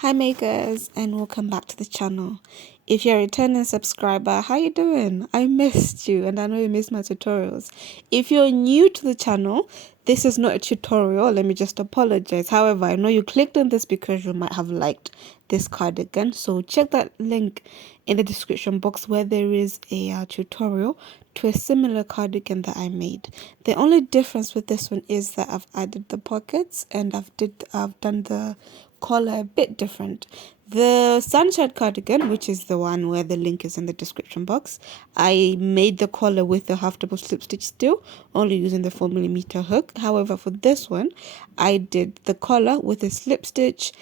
Hi makers, and welcome back to the channel. If you're a returning subscriber, how you doing? I missed you and I know you missed my tutorials. If you're new to the channel, this is not a tutorial. Let me just apologize. However, I know you clicked on this because you might have liked this cardigan, so check that link in the description box where there is a tutorial to a similar cardigan that I made. The only difference with this one is that I've added the pockets and I've done the collar a bit different. The sunshine cardigan, which is the one where the link is in the description box, I made the collar with the half double slip stitch still, only using the 4mm hook. However, for this one, I did the collar with a slip stitch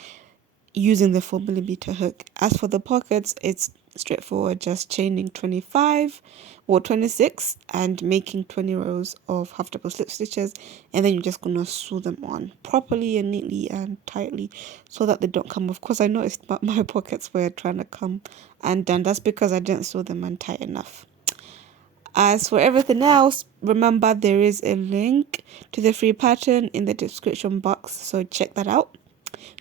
using the 4mm hook. As for the pockets, it's straightforward, just chaining 25 or 26 and making 20 rows of half double slip stitches, and then you're just gonna sew them on properly and neatly and tightly so that they don't come off. Because I noticed my pockets were trying to come undone. That's because I didn't sew them on tight enough. As for everything else, remember there is a link to the free pattern in the description box, so check that out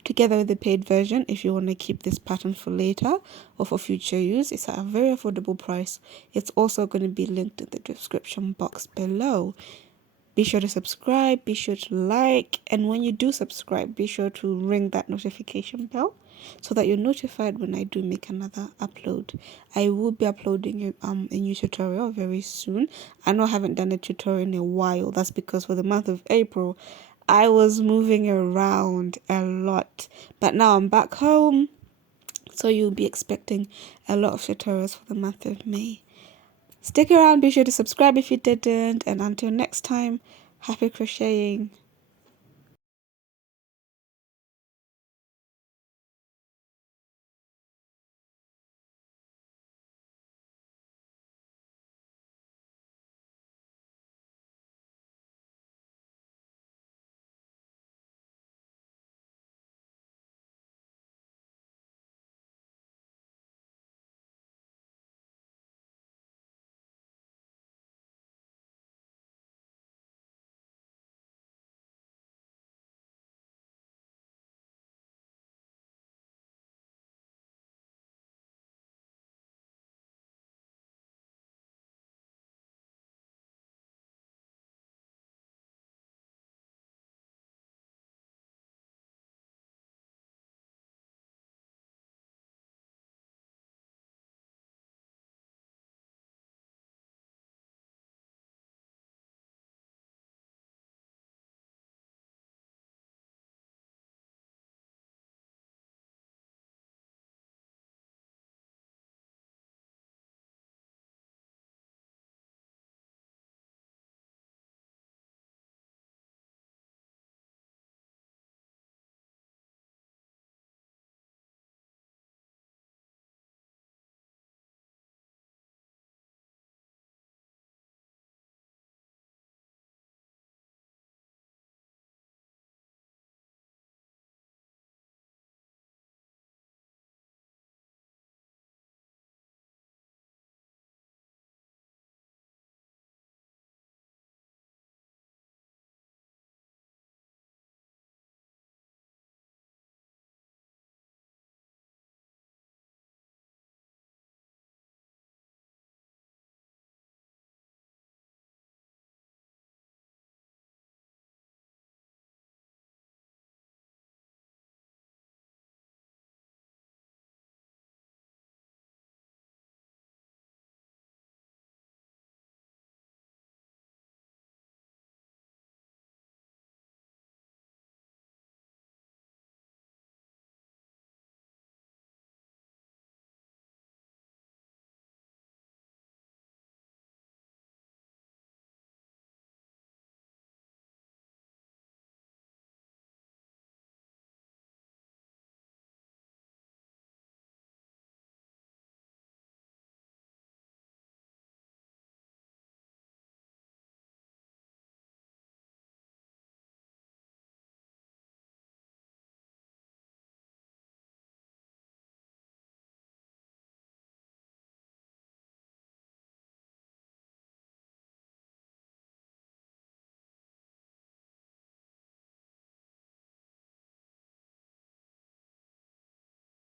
together with the paid version if you want to keep this pattern for later or for future use. It's at a very affordable price. It's also going to be linked in the description box below. Be sure to subscribe, be sure to like, and when you do subscribe, be sure to ring that notification bell so that you're notified when I do make another upload. I will be uploading a new tutorial very soon. I know I haven't done a tutorial in a while. That's because for the month of April, I was moving around a lot, but now I'm back home, so you'll be expecting a lot of tutorials for the month of May. Stick around, be sure to subscribe if you didn't, and until next time, happy crocheting.